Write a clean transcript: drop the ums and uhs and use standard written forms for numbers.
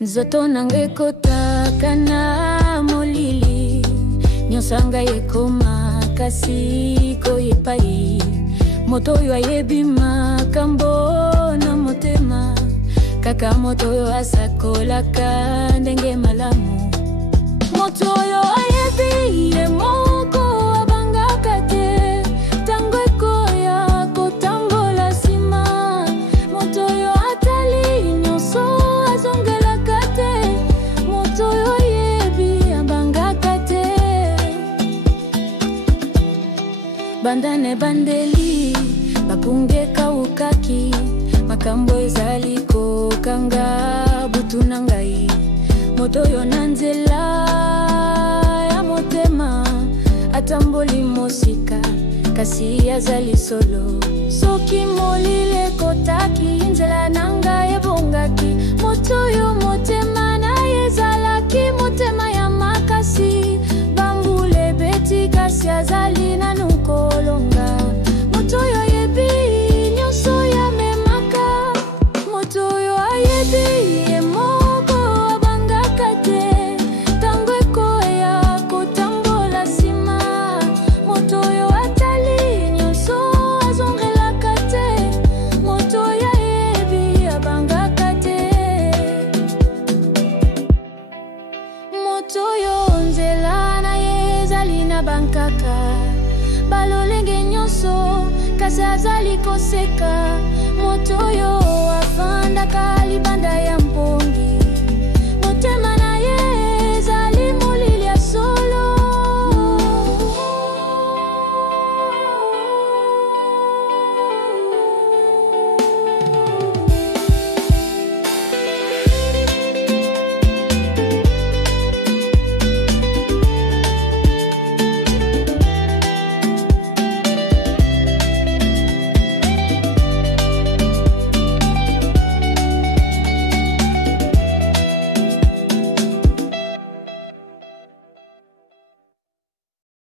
Nzoto nange kotaka na molili nyosanga yekoma kasi koyepai moto yo ayebima kambo na motema kaka moto yo asakolaka ndenge malamu moto yo ayebi ye moko abangaka te tango ekoya kotambola sima moto yo atali nyonso azongelaka te moto yo ayebi abangaka te bandane bandeli bakungeka ukaki makambo ezali kokanga butu na ngai moto yo nanzela ya motema atamboli mosika kasi azali solo soki molile kotaki nzela na ngai ebongaki moto yo motema na ezalaki motema ya makasi bambule beti kasi azali nanu kolonga moto yo yebi nyonso ya memaka moto yo ayebi ye moko abangaka te tango ekoya kotambola sima moto yo atali nyonso azongelaka te moto yo ayebi abangaka te moto yo nzela na ezali na bankaka balolenge nyonso kasi azali koseka moto yo afandaka libanda ya mpongi